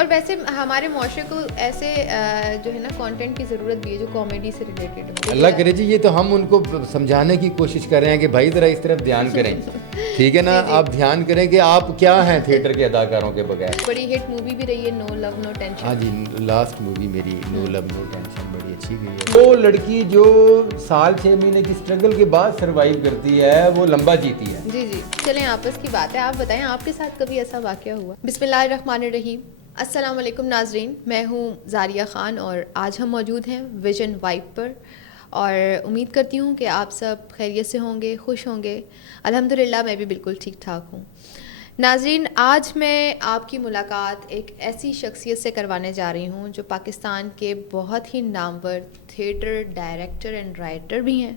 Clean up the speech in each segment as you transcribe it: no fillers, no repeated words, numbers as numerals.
اور ویسے ہمارے معاشرے کو ایسے جو ہے نا کانٹینٹ کی ضرورت بھی ہے جو کامیڈی سے ریلیٹڈ ہو. اللہ کرے جی، یہ تو ہم ان کو سمجھانے کی کوشش کر رہے ہیں کہ بھائی ذرا اس طرف دھیان کریں. ٹھیک ہے نا، آپ دھیان کریں کہ آپ کیا ہیں تھیٹر کے اداکاروں کے بغیر. بڑی ہٹ مووی بھی رہی ہے نو لو نو ٹینشن. ہاں جی، لاسٹ مووی میری نو لو نو ٹینشن بڑی اچھی گئی ہے. وہ لڑکی جو سال 6 مہینے کی اسٹرگل کے بعد سروائیو کرتی ہے وہ لمبا جیتی ہے. جی جی، چلیں آپس کی بات ہے، آپ بتائیں آپ کے ساتھ کبھی ایسا واقعہ ہوا؟ بسم اللہ الرحمن الرحیم. السلام علیکم ناظرین، میں ہوں زاریہ خان اور آج ہم موجود ہیں ویژن وائب پر، اور امید کرتی ہوں کہ آپ سب خیریت سے ہوں گے، خوش ہوں گے. الحمدللہ میں بھی بالکل ٹھیک ٹھاک ہوں. ناظرین، آج میں آپ کی ملاقات ایک ایسی شخصیت سے کروانے جا رہی ہوں جو پاکستان کے بہت ہی نامور تھیٹر ڈائریکٹر اینڈ رائٹر بھی ہیں،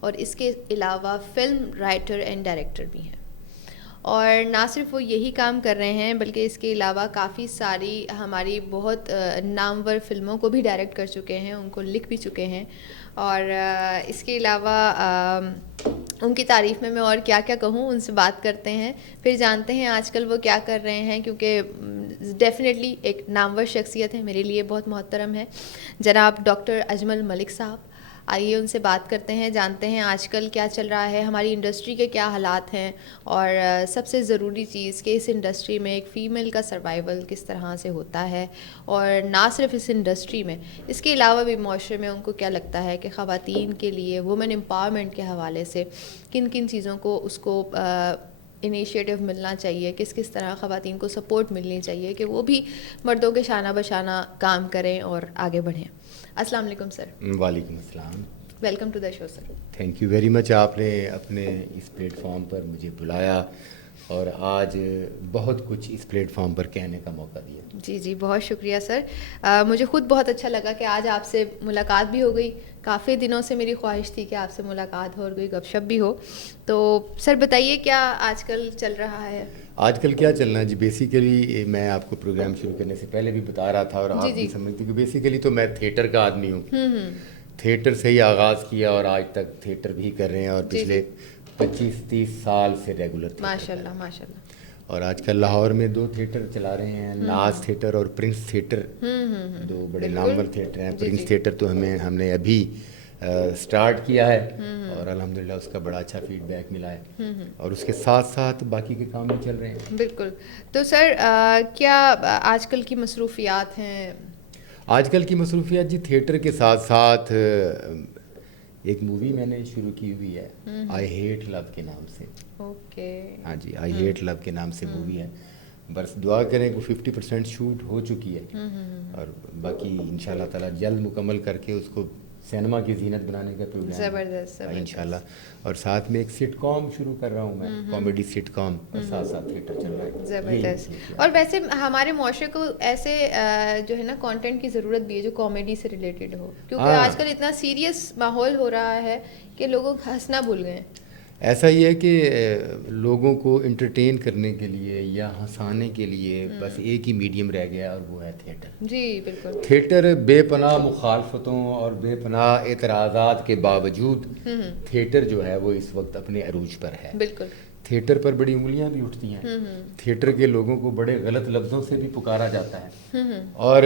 اور اس کے علاوہ فلم رائٹر اینڈ ڈائریکٹر بھی ہیں. اور نہ صرف وہ یہی کام کر رہے ہیں بلکہ اس کے علاوہ کافی ساری ہماری بہت نامور فلموں کو بھی ڈائریکٹ کر چکے ہیں، ان کو لکھ بھی چکے ہیں. اور اس کے علاوہ ان کی تعریف میں اور کیا کیا کہوں، ان سے بات کرتے ہیں، پھر جانتے ہیں آج کل وہ کیا کر رہے ہیں، کیونکہ ڈیفینیٹلی ایک نامور شخصیت ہے، میرے لیے بہت محترم ہے جناب ڈاکٹر اجمل ملک صاحب. آئیے ان سے بات کرتے ہیں، جانتے ہیں آج کل کیا چل رہا ہے، ہماری انڈسٹری کے کیا حالات ہیں، اور سب سے ضروری چیز کہ اس انڈسٹری میں ایک فیمیل کا سروائیول کس طرح سے ہوتا ہے، اور نہ صرف اس انڈسٹری میں، اس کے علاوہ بھی معاشرے میں ان کو کیا لگتا ہے کہ خواتین کے لیے وومن امپاورمنٹ کے حوالے سے کن کن چیزوں کو اس کو انیشیٹو ملنا چاہیے، کس کس طرح خواتین کو سپورٹ ملنی چاہیے کہ وہ بھی مردوں کے شانہ بشانہ کام کریں اور آگے بڑھیں. السلام علیکم سر. وعلیکم السلام. Welcome to the show sir. Thank you very much, آپ نے اپنے اس پلیٹ فارم پر مجھے بلایا اور آج بہت کچھ اس پلیٹ فارم پر کہنے کا موقع دیا. جی جی، بہت شکریہ سر. مجھے خود بہت اچھا لگا کہ آج آپ سے ملاقات بھی ہو گئی. کافی دنوں سے میری خواہش تھی کہ آپ سے ملاقات ہو اور کوئی گپ شپ بھی ہو. تو سر بتائیے کیا آج کل چل رہا ہے؟ آج کل کیا چلنا ہے جی، بیسیکلی میں آپ کو پروگرام شروع کرنے سے پہلے بھی بتا رہا تھا اور آپ بھی سمجھتی کہ بیسیکلی تو میں تھیٹر کا آدمی ہوں. تھیٹر سے ہی آغاز کیا اور آج تک تھیٹر بھی کر رہے ہیں، اور پچھلے 25-30 سال سے ریگولر. ماشاء اللہ ماشاء اللہ. اور آج کل لاہور میں 2 تھیٹر چلا رہے ہیں، ناز تھیٹر اور پرنس تھیٹر. 2 بڑے نامور تھیٹر ہیں. پرنس تھیٹر تو ہم نے ابھی سٹارٹ کیا ہے اور الحمدللہ اس کا بڑا اچھا فیڈ بیک ملا ہے، اور اس کے ساتھ ساتھ باقی کے کام بھی چل رہے ہیں. بالکل. تو سر کیا آج کل کی مصروفیات ہیں؟ آج کل کی مصروفیات جی، تھیٹر کے ساتھ ساتھ ایک مووی میں نے شروع کی ہوئی ہے، آئی ہیٹ لو کے نام سے. اوکے. ہاں جی، آئی ہیٹ لو کے نام سے مووی ہے. بس دعا کریں کہ 50% شوٹ ہو چکی ہے، اور باقی انشاءاللہ تعالیٰ جلد مکمل کر کے اس کو سینما کی زینت بنانے کا پروگرام زبردست انشاءاللہ. اور ساتھ میں ایک سٹ کام شروع کر رہا ہوں میں، کامیڈی سٹ کام، اور ساتھ ساتھ تھیٹر چل رہا ہے. زبردست. اور ویسے ہمارے معاشرے کو ایسے جو ہے نا کانٹینٹ کی ضرورت بھی ہے جو کامیڈی سے ریلیٹڈ ہو، کیونکہ آج کل اتنا سیریس ماحول ہو رہا ہے کہ لوگوں ہنسنا بھول گئے. ایسا ہی ہے کہ لوگوں کو انٹرٹین کرنے کے لیے یا ہنسانے کے لیے بس ایک ہی میڈیم رہ گیا، اور وہ ہے تھیٹر. جی بالکل. تھیٹر بے پناہ مخالفتوں اور بے پناہ اعتراضات کے باوجود تھیٹر جو ہے وہ اس وقت اپنے عروج پر ہے. بالکل. تھیٹر پر بڑی انگلیاں بھی اٹھتی ہیں. تھیٹر کے لوگوں کو بڑے غلط لفظوں سے بھی پکارا جاتا ہے، اور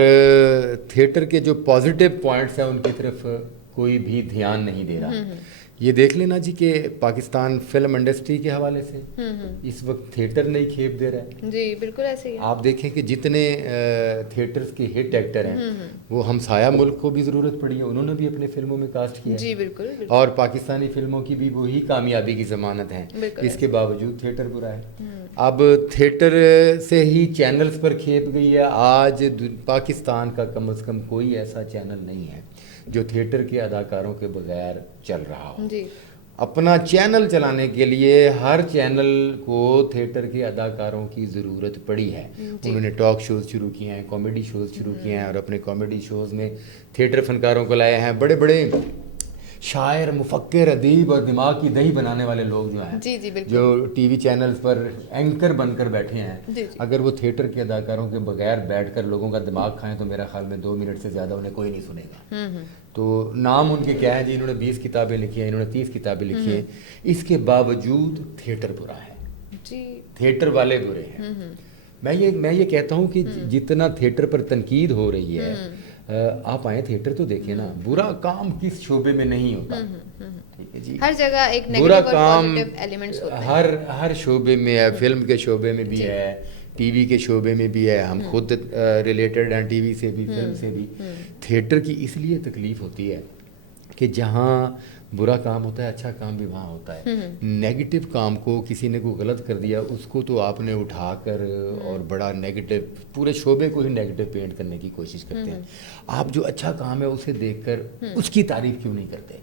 تھیٹر کے جو پازیٹیو پوائنٹس ہیں ان کی طرف کوئی بھی دھیان نہیں دے رہا. یہ دیکھ لینا جی کہ پاکستان فلم انڈسٹری کے حوالے سے اس وقت تھیٹر نہیں کھیپ دے رہا ہے. جی بالکل ایسے ہی. آپ دیکھیں کہ جتنے تھیٹرز کے ہٹ ایکٹر ہیں وہ ہمسایہ ملک کو بھی ضرورت پڑی ہے، انہوں نے بھی اپنے فلموں میں کاسٹ کیا ہے. جی بالکل. اور پاکستانی فلموں کی بھی وہی کامیابی کی ضمانت ہے. اس کے باوجود تھیٹر برا ہے. اب تھیٹر سے ہی چینلز پر کھیپ گئی ہے. آج پاکستان کا کم از کم کوئی ایسا چینل نہیں ہے جو تھیٹر کے اداکاروں کے بغیر چل رہا ہو. جی. اپنا چینل چلانے کے لیے ہر چینل کو تھیٹر کے اداکاروں کی ضرورت پڑی ہے. انہوں نے ٹاک شوز شروع کیے ہیں، کامیڈی شوز شروع کیے ہیں، اور اپنے کامیڈی شوز میں تھیٹر فنکاروں کو لائے ہیں. بڑے بڑے شاعر، مفکر، ادیب اور دماغ کی دہی بنانے والے لوگ جو ہیں، جی جی بالکل، جو ٹی وی چینلز پر اینکر بن کر بیٹھے ہیں، اگر وہ تھیٹر کے اداکاروں کے بغیر بیٹھ کر لوگوں کا دماغ کھائیں تو میرا خیال میں 2 منٹ سے زیادہ انہیں کوئی نہیں سنے گا. تو نام ان کے کیا ہیں جی، انہوں نے 20 کتابیں لکھی ہیں، انہوں نے 30 کتابیں لکھی ہیں. اس کے باوجود تھیٹر برا ہے. جی. تھیٹر والے برے ہیں. میں یہ کہتا ہوں کہ جتنا تھیٹر پر تنقید ہو رہی ہے، آپ آئیں تھیٹر تو دیکھیں نا، برا کام کس شعبے میں نہیں ہوتا، ٹھیک ہے جی، ہر جگہ ایک برا نیگیٹو اور کام پازیٹیو ایلیمنٹس ہوتے ہیں، ہر شعبے میں ہے، فلم کے شعبے میں بھی ہے، ٹی وی کے شعبے میں بھی ہے، ہم خود ریلیٹڈ ہیں ٹی وی سے بھی، فلم سے بھی۔ تھیٹر کی اس لیے تکلیف ہوتی ہے کہ جہاں برا کام ہوتا ہے اچھا کام بھی وہاں ہوتا ہے۔ نیگیٹو کام کو کسی نے کوئی غلط کر دیا، اس کو تو آپ نے اٹھا کر اور بڑا نیگیٹو، پورے شعبے کو ہی نیگیٹو پینٹ کرنے کی کوشش کرتے ہیں۔ آپ جو اچھا کام ہے اسے دیکھ کر اس کی تعریف کیوں نہیں کرتے؟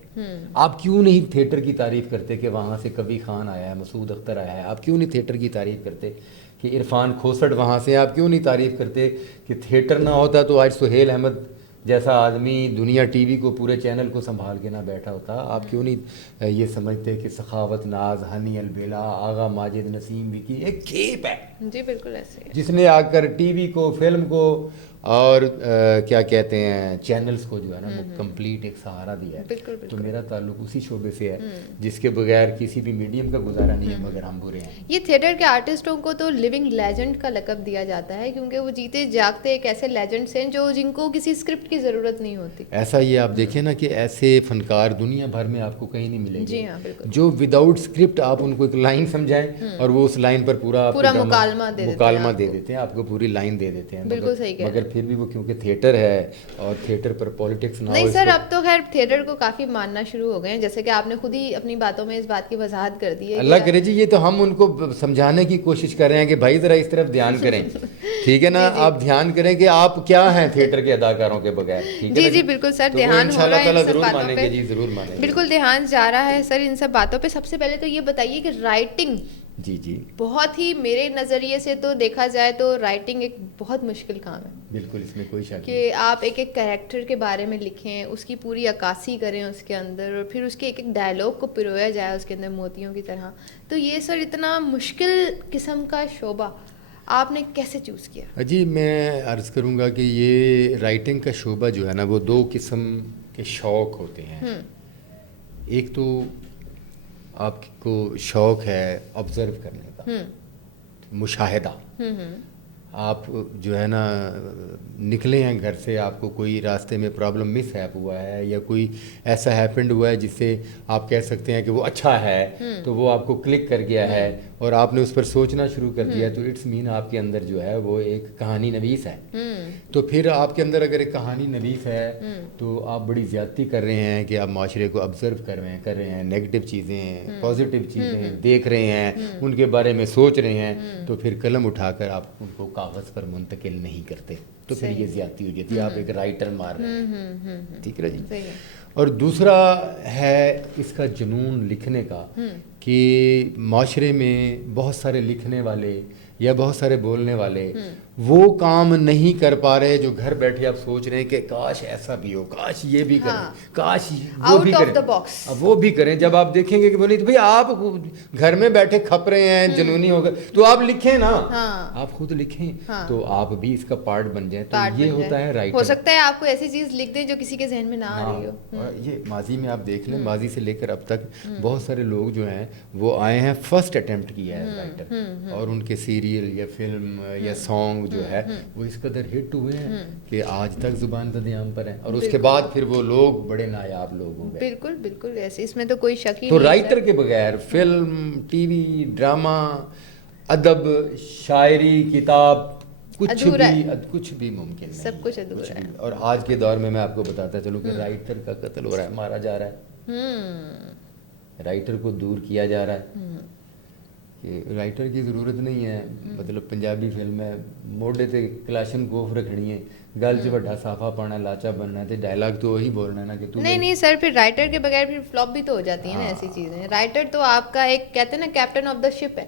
آپ کیوں نہیں تھیٹر کی تعریف کرتے کہ وہاں سے کبھی خان آیا ہے، مسعود اختر آیا ہے؟ آپ کیوں نہیں تھیٹر کی تعریف کرتے کہ عرفان کھوسٹ وہاں سے؟ آپ کیوں نہیں تعریف کرتے کہ تھیٹر نہ ہوتا تو آج سہیل احمد جیسا آدمی دنیا ٹی وی کو، پورے چینل کو سنبھال کے نہ بیٹھا ہوتا؟ آپ کیوں نہیں یہ سمجھتے کہ سخاوت ناز، ہنی البیلا، آغا ماجد، نسیم وکی ایک کھیپ ہے؟ جی بالکل ایسے ہی، جس نے آ کر ٹی وی کو، فلم کو اور کیا کہتے ہیں چینلز کو جو ہے نا وہ کمپلیٹ ایک سہارا دیا ہے۔ بالکل تو میرا تعلق اسی شعبے سے ہے جس کے بغیر کسی بھی میڈیم کا گزارا نہیں ہے، مگر ہم برے ہیں۔ یہ تھیٹر کے آرٹسٹوں کو تو لیونگ لیجنڈ کا لقب دیا جاتا ہے، کیونکہ وہ جیتے جاگتے ایک ایسے لیجنڈس ہیں جن کو کسی اسکرپٹ کی ضرورت نہیں ہوتی۔ ایسا یہ آپ دیکھیں نا کہ ایسے فنکار دنیا بھر میں آپ کو کہیں نہیں ملیں گے، جی ہاں بالکل، جو وداؤٹ اسکرپٹ آپ ان کو ایک لائن سمجھائیں اور وہ اس لائن پر پورا مکالمہ دے دیتے ہیں، آپ کو پوری لائن دے دیتے ہیں۔ بالکل صحیح کہہ رہے ہیں، مگر پھر بھی وہ کیونکہ تھیٹر ہے اور تھیٹر پر پالیٹکس نہ ہو۔ نہیں سر، اب تو خیر تھیٹر کو کافی ماننا شروع ہو گئے ہیں، جیسے کہ آپ نے خود ہی اپنی باتوں میں اس بات کی وضاحت کر دی ہے۔ اللہ کرے جی، یہ تو ہم ان کو سمجھانے کی کوشش کر رہے ہیں کہ بھائی ذرا اس طرف دھیان کریں، ٹھیک ہے نا؟ آپ دھیان کریں کہ آپ کیا ہیں تھیٹر کے اداکاروں کے بغیر، ٹھیک ہے نا؟ جی بالکل سر، دھیان ہو رہا ہے ان سب باتوں پہ، جی ضرور مانیں گے، بالکل دھیان جا رہا ہے سر ان سب باتوں پہ۔ سب سے پہلے تو یہ بتائیے کہ رائٹنگ، جی بہت ہی میرے نظریے سے تو دیکھا جائے تو رائٹنگ ایک بہت مشکل کام ہے۔ بالکل، اس میں کوئی شک نہیں کہ آپ ایک ایک کریکٹر کے بارے میں لکھیں، اس کی پوری عکاسی کریں اس کے اندر، اور پھر اس کے ایک ایک ڈائلاگ کو پرویا جائے اس کے اندر موتیوں کی طرح۔ تو یہ سر اتنا مشکل قسم کا شعبہ آپ نے کیسے چوز کیا؟ جی میں عرض کروں گا کہ یہ رائٹنگ کا شعبہ جو ہے نا وہ دو قسم کے شوق ہوتے ہیں۔ ایک تو آپ کو شوق ہے آبزرو کرنے کا، مشاہدہ۔ آپ جو ہے نا نکلے ہیں گھر سے، آپ کو کوئی راستے میں پرابلم مس ہیپ ہوا ہے یا کوئی ایسا ہیپنڈ ہوا ہے جس سے آپ کہہ سکتے ہیں کہ وہ اچھا ہے، تو وہ آپ کو کلک کر گیا ہے اور آپ نے اس پر سوچنا شروع کر دیا، تو اٹس مین آپ کے اندر جو ہے وہ ایک کہانی نویس ہے۔ تو پھر آپ کے اندر اگر ایک کہانی نویس ہے تو آپ بڑی زیادتی کر رہے ہیں کہ آپ معاشرے کو آبزرو کر رہے ہیں، نیگیٹو چیزیں، پازیٹیو چیزیں دیکھ رہے ہیں، ان کے بارے میں سوچ رہے ہیں، تو پھر قلم اٹھا کر آپ ان کو کاغذ پر منتقل نہیں کرتے، تو پھر یہ زیادتی ہو جاتی ہے، آپ ایک رائٹر مار رہے ہیں، ٹھیک ہے جی۔ اور دوسرا ہے اس کا جنون لکھنے کا، کہ معاشرے میں بہت سارے لکھنے والے یا بہت سارے بولنے والے وہ کام نہیں کر پا رہے جو گھر بیٹھے آپ سوچ رہے ہیں کہ کاش ایسا بھی ہو، کاش یہ بھی کریں، کاش وہ بھی کریں، وہ بھی کریں۔ جب آپ دیکھیں گے کہ بولے تو بھائی آپ گھر میں بیٹھے کھپ رہے ہیں، جنونی ہو گئے، تو آپ لکھیں نا، آپ خود لکھیں تو آپ بھی اس کا پارٹ بن جائیں۔ تو یہ ہوتا ہے رائٹر۔ ہو سکتا ہے آپ کو ایسی چیز لکھ دیں جو کسی کے ذہن میں نہ آ رہی ہو۔ یہ ماضی میں آپ دیکھ لیں، ماضی سے لے کر اب تک بہت سارے لوگ جو ہیں وہ آئے ہیں، فرسٹ اٹیمپٹ کیا ہے رائٹر، اور ان کے سیریل یا فلم یا سانگ جو ہے وہ اس قدر ہٹ ہوئے ہیں کہ آج تک زبان زدیام پر ہیں، اور اس کے بعد پھر وہ لوگ بڑے نایاب لوگ ہو گئے۔ بالکل بالکل ایسے، اس میں تو کوئی شک ہی نہیں۔ تو رائٹر کے بغیر فلم، ٹی وی، ڈرامہ، ادب، شاعری، کتاب، کچھ بھی ممکن نہیں، سب کچھ ادھورا ہے۔ اور آج کے دور میں آپ کو بتاتا چلوں کہ رائٹر کا قتل ہو رہا ہے، مارا جا رہا ہے، رائٹر کو دور کیا جا رہا ہے کہ رائٹر کی ضرورت نہیں ہے۔ مطلب پنجابی فلم ہے، موڈے تے کلاشن کوف رکھنی ہے، گل چ بڑا صافا پانا، لاچا بننا ہے، تے ڈائلاگ تو وہی بولنا ہے نا کہ نہیں سر، پھر رائٹر کے بغیر پھر فلاپ بھی تو ہو جاتی ہیں نا ایسی چیزیں۔ رائٹر تو آپ کا ایک کہتے ہیں نا کیپٹن آف دا شپ ہے،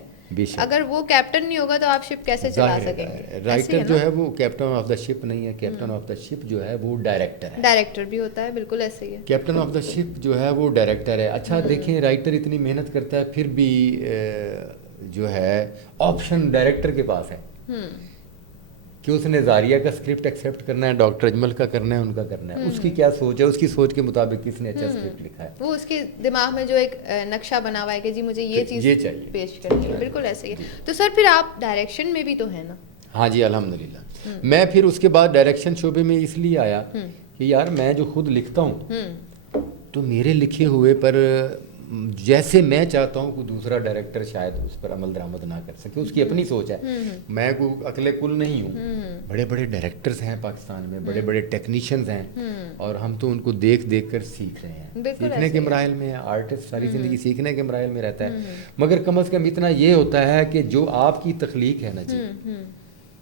اگر وہ کیپٹن نہیں ہوگا تو آپ شپ کیسے چلا سکیں گے؟ رائٹر جو ہے وہ کیپٹن آف دا شپ نہیں ہے، کیپٹن آف دا شپ جو ہے وہ ڈائریکٹر ہے، ڈائریکٹر بھی ہوتا ہے، بالکل ایسے ہی ہے، کیپٹن آف دا شپ جو ہے وہ ڈائریکٹر ہے۔ اچھا دیکھیں، رائٹر اتنی محنت کرتا ہے پھر بھی جو ہے آپشن ڈائریکٹر کے پاس ہے کہ اس نے زاریہ کا اسکرپٹ ایکسیپٹ کرنا ہے، ڈاکٹر اجمل کا کرنا ہے، ان کا کرنا ہے، اس کی کیا سوچ ہے، اس کی سوچ کے مطابق کس نے اچھا اسکرپٹ لکھا ہے، وہ اس کے دماغ میں جو ایک نقشہ بنا ہوا ہے کہ جی مجھے یہ چیز چاہیے، پیش کرنی ہے، بالکل ایسے ہی ہے۔ تو سر پھر آپ ڈائریکشن میں بھی تو ہیں نا؟ ہاں جی الحمدللہ. میں پھر اس کے بعد ڈائریکشن شعبے میں اس لیے آیا کہ یار میں جو خود لکھتا ہوں تو میرے لکھے ہوئے پر جیسے میں چاہتا ہوں کوئی دوسرا ڈائریکٹر شاید اس پر عمل درآمد نہ کر سکے. اس کی اپنی سوچ ہے. میں کوئی عقل کل نہیں ہوں. بڑے بڑے ڈائریکٹرز ہیں پاکستان میں, بڑے بڑے ٹیکنیشینز ہیں, اور ہم تو ان کو دیکھ دیکھ کر سیکھ رہے ہیں. سیکھنے کے مراحل میں آرٹسٹ ساری زندگی سیکھنے کے مراحل میں رہتا ہے, مگر کم از کم اتنا یہ ہوتا ہے کہ جو آپ کی تخلیق ہے نا جی,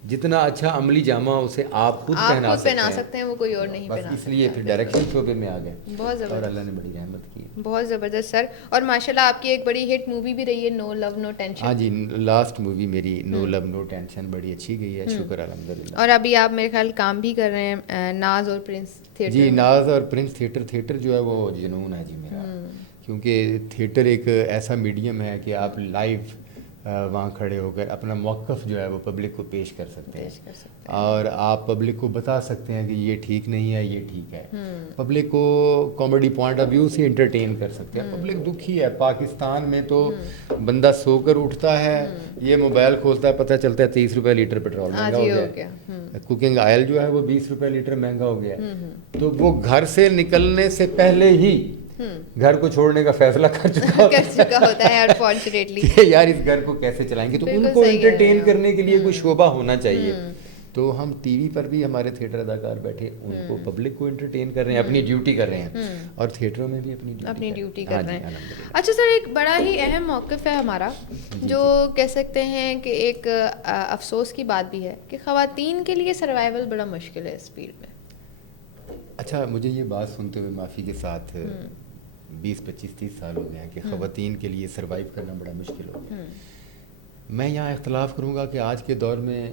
جتنا اچھا عملی جامہ اسے آپ خود پہنا سکتے ہیں, وہ کوئی اور نہیں پہنا. اس لیے پھر ڈائریکشن شعبے میں آ گئے. بہت زبردست, اور اللہ نے بڑی رحمت کی. بہت زبردست سر. اور ماشاءاللہ آپ کی ایک بڑی ہٹ مووی بھی رہی ہے نو لو نو ٹینشن. ہاں جی, لاسٹ مووی میری نو لو نو ٹینشن بڑی اچھی گئی ہے, شکر الحمدللہ. اور ابھی آپ میرے خیال کام بھی کر رہے ہیں ناز اور پرنس تھیٹر. جی ناز اور پرنس تھیٹر جو ہے وہ جنون ہے جی میرا, کیونکہ تھیٹر ایک ایسا میڈیم ہے کہ آپ لائیو وہاں کھڑے ہو کر اپنا موقف جو ہے وہ پبلک کو پیش کر سکتے ہیں, اور آپ پبلک کو بتا سکتے ہیں کہ یہ ٹھیک نہیں ہے, یہ ٹھیک ہے. پبلک کو کامیڈی پوائنٹ آف ویو سے انٹرٹین کر سکتے ہیں. پبلک دکھی ہے پاکستان میں, تو بندہ سو کر اٹھتا ہے, یہ موبائل کھولتا ہے, پتہ چلتا ہے 30 روپے لیٹر پیٹرول مہنگا ہو گیا, کوکنگ آئل جو ہے وہ 20 روپے لیٹر مہنگا ہو گیا. تو وہ گھر سے نکلنے سے پہلے ہی گھر کو چھوڑنے کا فیصلہ کر چکا ہوتا ہے انفارچونیٹلی, یار اس گھر کو کیسے چلائیں گے. تو ان کو انٹرٹین کرنے کے لیے کوئی شعبہ ہونا چاہیے. تو ہم ٹی وی پر بھی ہمارے تھیٹر اداکار بیٹھے, ان کو پبلک کو انٹرٹین کر رہے ہیں, اپنی ڈیوٹی کر رہے ہیں, اور تھیٹروں میں بھی اپنی ڈیوٹی کر رہے ہیں. اچھا سر, ایک بڑا ہی اہم موقف ہے ہمارا, جو کہہ سکتے ہیں کہ ایک افسوس کی بات بھی ہے کہ خواتین کے لیے سروائیول بڑا مشکل ہے اس فیلڈ میں. اچھا, مجھے یہ بات سنتے ہوئے معافی کے ساتھ 20-25-30 سال ہو گئے ہیں کہ خواتین کے لیے سروائیو کرنا بڑا مشکل ہو گیا. میں یہاں اختلاف کروں گا کہ آج کے دور میں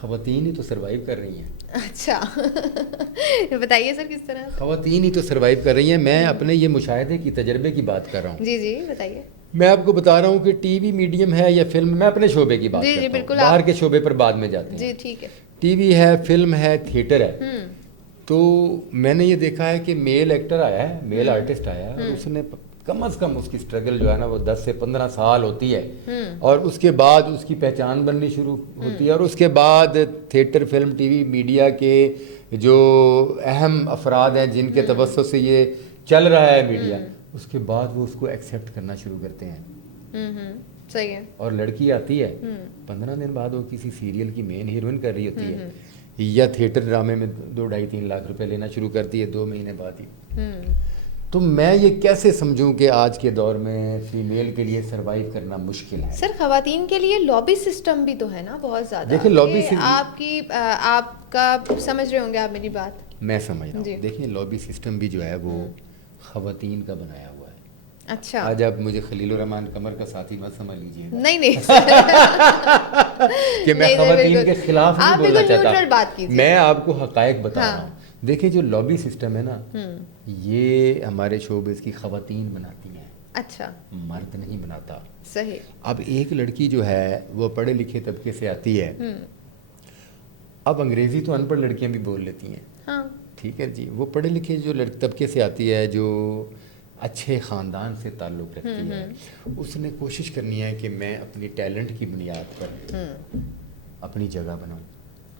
خواتین ہی تو سروائیو کر رہی ہیں. اچھا بتائیے سر کس طرح. خواتین ہی تو سروائیو کر رہی ہیں. میں اپنے یہ مشاہدے کی تجربے کی بات کر رہا ہوں. جی جی بتائیے. میں آپ کو بتا رہا ہوں کہ ٹی وی میڈیم ہے یا فلم, میں اپنے شعبے کی بات کرتا ہوں, باہر کے شعبے پر بعد میں جاتے ہیں. جی ٹھیک ہے. ٹی وی ہے, فلم ہے, تھیٹر ہے. تو میں نے یہ دیکھا ہے کہ میل ایکٹر آیا ہے, میل آرٹسٹ آیا ہے, اور اس نے کم از کم اس کی سٹرگل جو ہے نا وہ 10 سے 15 سال ہوتی ہے, اور اس کے بعد اس کی پہچان بننی شروع ہوتی ہے, اور اس کے بعد theatre, film, T V media کے جو اہم افراد ہیں جن کے توسط سے یہ چل رہا ہے میڈیا, اس کے بعد وہ اس کو ایکسیپٹ کرنا شروع کرتے ہیں. صحیح ہے. اور لڑکی آتی ہے 15 دن بعد وہ کسی سیریل کی مین ہیروئن کر رہی ہوتی ہے, یا تھیٹر ڈرامے میں 2-2.5-3 لاکھ روپے لینا شروع کرتی ہے 2 مہینے بعد ہی. تو میں یہ کیسے سمجھوں کہ آج کے دور میں فیمیل کے لیے سروائیو کرنا مشکل ہے. سر خواتین کے لیے لابی سسٹم بھی تو ہے نا بہت زیادہ. دیکھیں لابی آپ کا سمجھ رہے ہوں گے آپ میری بات. میں سمجھ رہا ہوں. دیکھیں لابی سسٹم بھی جو ہے وہ خواتین کا بنایا ہوا ہے. اچھا, آج آپ مجھے خلیل الرحمان قمر کا ساتھی مت سمجھ لیجیے. نہیں کہ میں خواتین کے خلاف نہیں بولنا چاہتا, میں آپ کو حقائق بتا رہا ہوں. دیکھیں جو لابی سسٹم ہے نا, یہ ہمارے شوبز کی خواتین بناتی ہیں. اچھا, مرد نہیں بناتا. صحیح. اب ایک لڑکی جو ہے وہ پڑھے لکھے طبقے سے آتی ہے, اب انگریزی تو ان پڑھ لڑکیاں بھی بول لیتی ہیں, ٹھیک ہے جی, وہ پڑھے لکھے جو طبقے سے آتی ہے, جو اچھے خاندان سے تعلق رکھتی ہے, اس نے کوشش کرنی ہے کہ میں اپنی ٹیلنٹ کی بنیاد پر اپنی جگہ بناؤں.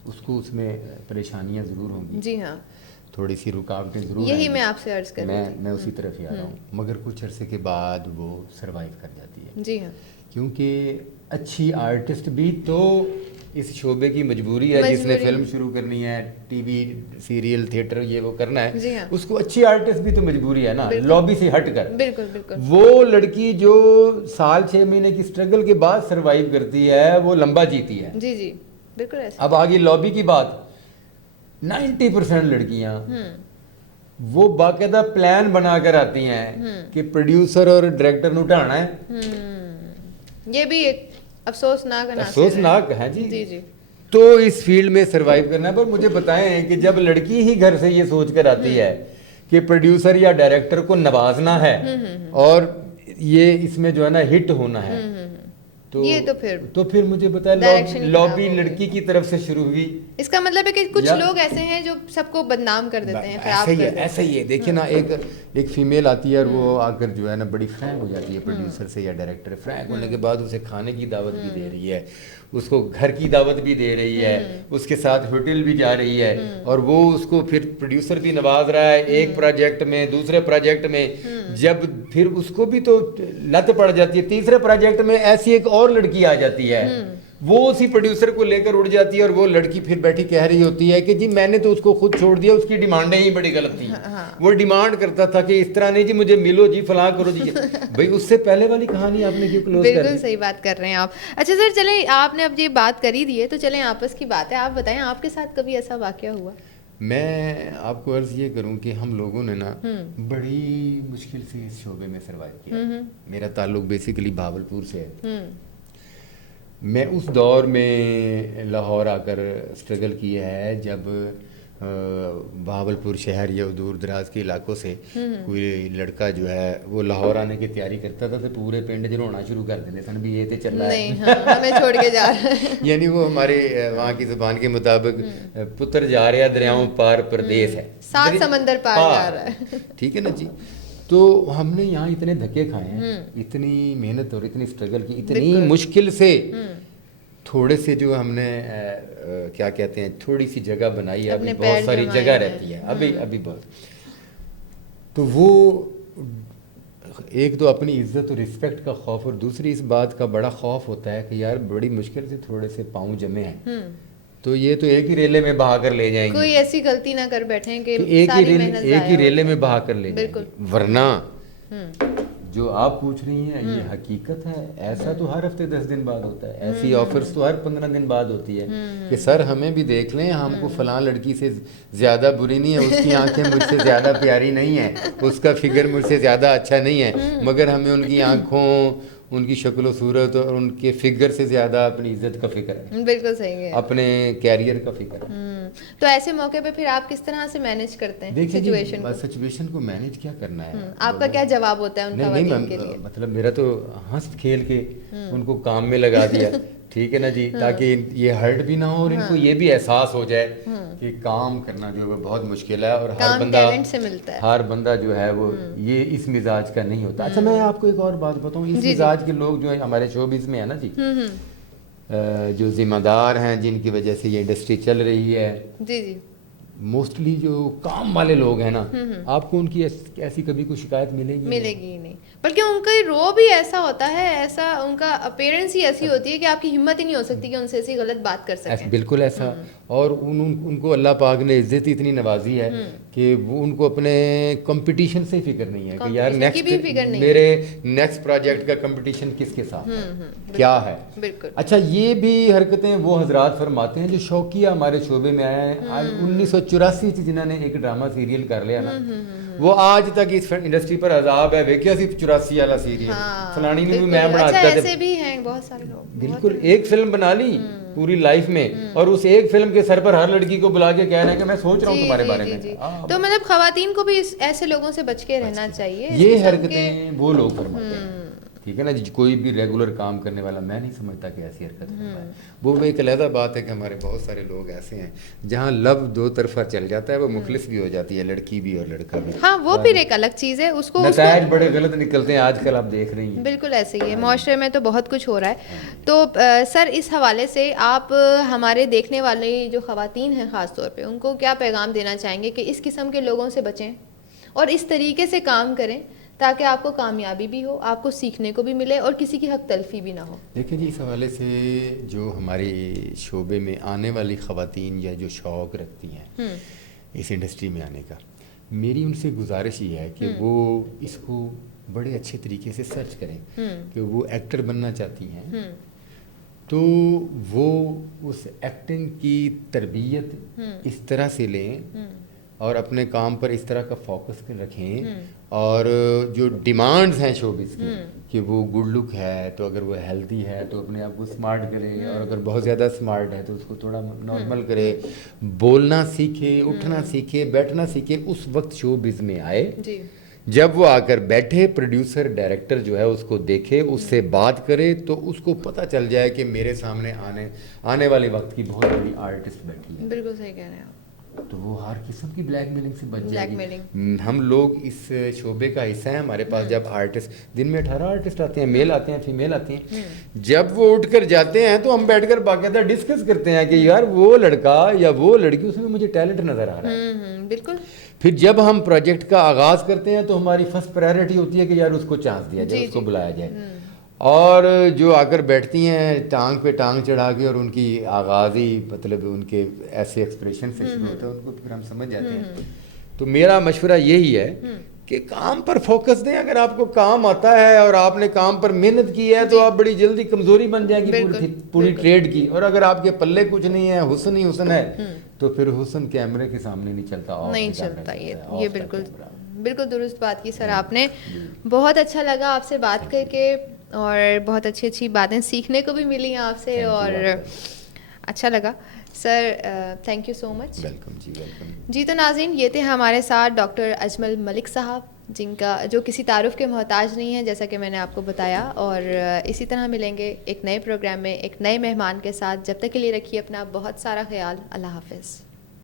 اس کو اس میں پریشانیاں ضرور ہوں گی. جی ہاں, تھوڑی سی رکاوٹیں ضرور, یہی میں آپ سے عرض کر رہی میں اسی طرف ہی آ رہا ہوں. مگر کچھ عرصے کے بعد وہ سروائیو کر جاتی ہے. جی ہاں, کیونکہ اچھی آرٹسٹ بھی تو اس شعبے کی مجبوری ہے, جس نے فلم شروع کرنی ہے, ٹی وی سیریل تھیٹر یہ وہ کرنا ہے, اس کو اچھی آرٹسٹ بھی تو مجبوری ہے نا, لابی سے ہٹ کر. بالکل بالکل. وہ لڑکی جو 6 مہینے کی سٹرگل کے بعد سروائیو کرتی ہے وہ لمبا جیتی ہے. جی جی بالکل. اب آگے لابی کی بات, 90% لڑکیاں وہ باقاعدہ پلان بنا کر آتی ہیں کہ پروڈیوسر اور ڈائریکٹر نے اٹھانا ہے. یہ بھی ایک افسوسناک ہے جی. تو اس فیلڈ میں سروائیو کرنا ہے. پر مجھے بتائیں کہ جب لڑکی ہی گھر سے یہ سوچ کر آتی ہے کہ پروڈیوسر یا ڈائریکٹر کو نوازنا ہے اور یہ اس میں جو ہے نا ہٹ ہونا ہے, تو پھر مجھے بتائیں لابی لڑکی کی طرف سے شروع ہوئی. اس کا مطلب ہے کہ کچھ لوگ ایسے ہیں جو سب کو بدنام کر دیتے ہیں, خراب کر دیتے ہیں. ایسا ہی ہے. دیکھیں نا, ایک فیمیل آتی ہے اور وہ آ کر جو ہے نا بڑی فرینک ہو جاتی ہے پروڈیوسر سے یا ڈائریکٹر. فرینک ہونے کے بعد اسے کھانے کی دعوت بھی دے رہی ہے, اس کو گھر کی دعوت بھی دے رہی ہے, اس کے ساتھ ہوٹل بھی جا رہی ہے, اور وہ اس کو پھر پروڈیوسر بھی نواز رہا ہے ایک پروجیکٹ میں, دوسرے پروجیکٹ میں, جب پھر اس کو بھی تو لت پڑ جاتی ہے, تیسرے پروجیکٹ میں ایسی ایک اور لڑکی آ جاتی ہے, وہ اسی پروڈیوسر کو لے کر اڑ جاتی ہے, اور وہ لڑکی پھر بیٹھی کہہ رہی ہوتی ہے کہ جی میں نے تو اس کو خود چھوڑ دیا, اس کی ڈیمانڈیں ہی بڑی غلط تھیں. وہ ڈیمانڈ کرتا تھا کہ اس طرح نہیں جی مجھے ملو جی فلاں کرو جی. بھائی اس سے پہلے والی کہانی آپ نے کیوں کلوز کر دی؟ بالکل صحیح بات کر رہے ہیں آپ. اچھا سر چلیں, آپ نے اب یہ بات کر ہی دی ہے تو چلیں آپس کی بات ہے, آپ بتائیں آپ کے ساتھ کبھی ایسا واقعہ ہوا؟ میں آپ کو عرض یہ کروں کہ ہم لوگوں نے نا بڑی مشکل سے اس شعبے میں سروائیو کیا. میرا تعلق بیسیکلی بہاولپور سے ہے. میں اس دور میں لاہور آ کر اسٹرگل کیا ہے جب بہاولپور شہر یا دور دراز کے علاقوں سے کوئی لڑکا جو ہے وہ لاہور آنے کی تیاری کرتا تھا تو پورے پنڈ جو رونا شروع کر دیتے سن بھی یہ تو چل رہا ہے, ہمیں چھوڑ کے جا رہا ہے. یعنی وہ ہمارے وہاں کی زبان کے مطابق پتر جا رہا دریاؤں پار پردیس ہے, 7 سمندر پار جا رہا ہے. ٹھیک ہے نا جی. تو ہم نے یہاں اتنے دھکے کھائے ہیں, اتنی محنت اور اتنی اسٹرگل کی, اتنی مشکل سے تھوڑے سے جو ہم نے کیا کہتے ہیں تھوڑی سی جگہ بنائی ہے, ابھی بہت ساری جگہ رہتی ہے ابھی بہت. تو وہ ایک تو اپنی عزت اور رسپیکٹ کا خوف, اور دوسری اس بات کا بڑا خوف ہوتا ہے کہ یار بڑی مشکل سے تھوڑے سے پاؤں جمے ہیں تو یہ تو ایک ہی ریلے میں بہا کر لے جائیں گے, کوئی ایسی غلطی نہ کر بیٹھیں کہ ایک ہی ریلے میں بہا کر لے جائیں گے. ورنہ جو آپ پوچھ رہی ہیں یہ حقیقت ہے. ایسا تو ہر ہفتے 10 دن بعد ہوتا ہے, ایسی آفرز تو ہر 15 دن بعد ہوتی ہے کہ سر ہمیں بھی دیکھ لیں, ہم کو فلاں لڑکی سے زیادہ بری نہیں ہے, اس کی آنکھیں مجھ سے زیادہ پیاری نہیں ہیں, اس کا فگر مجھ سے زیادہ اچھا نہیں ہے, مگر ہمیں ان کی آنکھوں, ان کی شکل و صورت اور ان کے فگر سے زیادہ اپنی عزت کا فکر ہے. بالکل صحیح ہے, اپنے کیریئر کا فکر ہے. تو ایسے موقع پہ پھر آپ کس طرح سے مینیج کرتے ہیں سچویشن کو مینیج کیا کرنا ہے, آپ کا کیا جواب ہوتا ہے ان خواتین کے لیے؟ مطلب میرا تو ہنس کھیل کے ان کو کام میں لگا دیا, ٹھیک ہے نا جی, تاکہ یہ ہرٹ بھی نہ ہو اور ان کو یہ بھی احساس ہو جائے کہ کام کرنا جو ہے بہت مشکل ہے, اور ہر بندہ جو ہے وہ یہ اس مزاج کا نہیں ہوتا. اچھا میں آپ کو ایک اور بات بتاؤں, اس مزاج کے لوگ جو ہمارے شوبز میں ہے نا جی, جو ذمہ دار ہیں جن کی وجہ سے یہ انڈسٹری چل رہی ہے, جی موسٹلی جو کام والے لوگ ہیں نا, آپ کو ان کی ایسی کبھی کوئی شکایت ملے گی نہیں, بلکہ ان کا رو بھی ایسا ہوتا ہے, ایسا ان کا اپیرنس ہی ایسی ہوتی ہے کہ آپ کی ہمت ہی نہیں ہو سکتی کہ ان سے ایسی غلط بات کر سکیں. بالکل ایسا. اور ان کو اللہ پاک نے عزت اتنی نوازی ہے کہ وہ ان کو اپنے کمپٹیشن سے فکر نہیں ہے کہ یار میرے نیکسٹ پروجیکٹ کا کمپٹیشن کس کے ساتھ کیا ہے. اچھا یہ بھی حرکتیں وہ حضرات فرماتے ہیں جو شوقیہ ہمارے شعبے میں آئے ہیں. 1984 جنہوں نے ایک ڈرامہ سیریل کر لیا نا, وہ آج تک اس انڈسٹری پر عذاب ہے. ویکھیا سی 84 والا سیریل فلانی نے بھی میں بناتا تھا, ایسے بھی ہیں بہت سارے لوگ. بالکل ایک فلم بنا لی پوری لائف میں, اور اس ایک فلم کے سر پر ہر لڑکی کو بلا کے کہنا ہے کہ میں سوچ رہا ہوں تمہارے بارے میں. تو مطلب خواتین کو بھی ایسے لوگوں سے بچ کے رہنا چاہیے. یہ حرکتیں وہ لوگ فرماتے ہیں, ٹھیک ہے نا جی. کوئی بھی ریگولر کام کرنے والا میں نہیں سمجھتا کہ ایسی حرکت کرتا ہے. وہ ایک علیحدہ بات ہے کہ ہمارے بہت سارے لوگ ایسے ہیں جہاں لب دو طرفہ چل جاتا ہے, وہ مخلص بھی ہو جاتی ہے لڑکی بھی اور لڑکا بھی. ہاں وہ پھر ایک الگ چیز ہے, اس کو نتائج بڑے غلط نکلتے ہیں آج کل, آپ دیکھ رہی ہیں. بالکل ایسے ہی ہے, معاشرے میں تو بہت کچھ ہو رہا ہے. تو سر اس حوالے سے آپ ہمارے دیکھنے والے جو خواتین ہیں خاص طور پہ, ان کو کیا پیغام دینا چاہیں گے کہ اس قسم کے لوگوں سے بچیں اور اس طریقے سے کام کریں تاکہ آپ کو کامیابی بھی ہو, آپ کو سیکھنے کو بھی ملے اور کسی کی حق تلفی بھی نہ ہو؟ دیکھیں جی, اس حوالے سے جو ہمارے شعبے میں آنے والی خواتین یا جو شوق رکھتی ہیں اس انڈسٹری میں آنے کا, میری ان سے گزارش یہ ہے کہ وہ اس کو بڑے اچھے طریقے سے سرچ کریں کہ وہ ایکٹر بننا چاہتی ہیں تو وہ اس ایکٹنگ کی تربیت اس طرح سے لیں اور اپنے کام پر اس طرح کا فوکس رکھیں, اور جو ڈیمانڈز ہیں شوبز کی کہ وہ گڈ لک ہے تو اگر وہ ہیلتھی ہے تو اپنے آپ کو اسمارٹ کرے, اور اگر بہت زیادہ اسمارٹ ہے تو اس کو تھوڑا نارمل کرے, بولنا سیکھے, اٹھنا سیکھے, بیٹھنا سیکھے. اس وقت شوبز میں آئے جب وہ آ کر بیٹھے, پروڈیوسر ڈائریکٹر جو ہے اس کو دیکھے, اس سے بات کرے تو اس کو پتہ چل جائے کہ میرے سامنے آنے والے وقت کی بہت بڑی آرٹسٹ بیٹھی ہے. بالکل صحیح کہہ رہے ہیں آپ. تو وہ ہر قسم کی بلیک میلنگ سے بچ جائے بلیک گی. میلنگ. ہم لوگ اس شعبے کا حصہ ہیں. ہمارے پاس جب آرٹسٹ دن میں 18 آرٹسٹ آتے ہیں, میل آتے ہیں, فیمیل آتے ہیں, جب وہ اٹھ کر جاتے ہیں تو ہم بیٹھ کر باقاعدہ ڈسکس کرتے ہیں کہ یار وہ لڑکا یا وہ لڑکی اس میں مجھے ٹیلنٹ نظر آ رہا ہے. بالکل. پھر جب ہم پروجیکٹ کا آغاز کرتے ہیں تو ہماری فرسٹ پرائرٹی ہوتی ہے کہ یار اس کو چانس دیا جائے, اس کو بلایا جائے. اور جو آ کر بیٹھتی ہیں ٹانگ پہ ٹانگ چڑھا کے اور ان کی آغازی مطلب ان کے ایسے ایکسپریشن سے شروع ہوتا ہے, ان کو پھر ہم سمجھ جاتے ہیں. تو میرا مشورہ یہی ہے کہ کام پر فوکس دیں. اگر آپ کو کام آتا ہے اور آپ نے کام پر محنت کی ہے تو آپ بڑی جلدی کمزوری بن جائیں گی پوری ٹریڈ کی. اور اگر آپ کے پلے کچھ نہیں ہے, حسن ہی حسن ہے, تو پھر حسن کیمرے کے سامنے نہیں چلتا, نہیں چلتا. یہ بالکل بالکل درست بات کی سر آپ نے. بہت اچھا لگا آپ سے بات کر کے, اور بہت اچھی اچھی باتیں سیکھنے کو بھی ملی ہیں آپ سے, اور اچھا لگا sir. Thank you so much. Welcome جی, ویلکم جی. تو ناظرین, یہ تھے ہمارے ساتھ ڈاکٹر اجمل ملک صاحب, جو کسی تعارف کے محتاج نہیں ہیں, جیسا کہ میں نے آپ کو بتایا. اور اسی طرح ملیں گے ایک نئے پروگرام میں ایک نئے مہمان کے ساتھ. جب تک کے لیے رکھیے اپنا بہت سارا خیال. اللہ حافظ.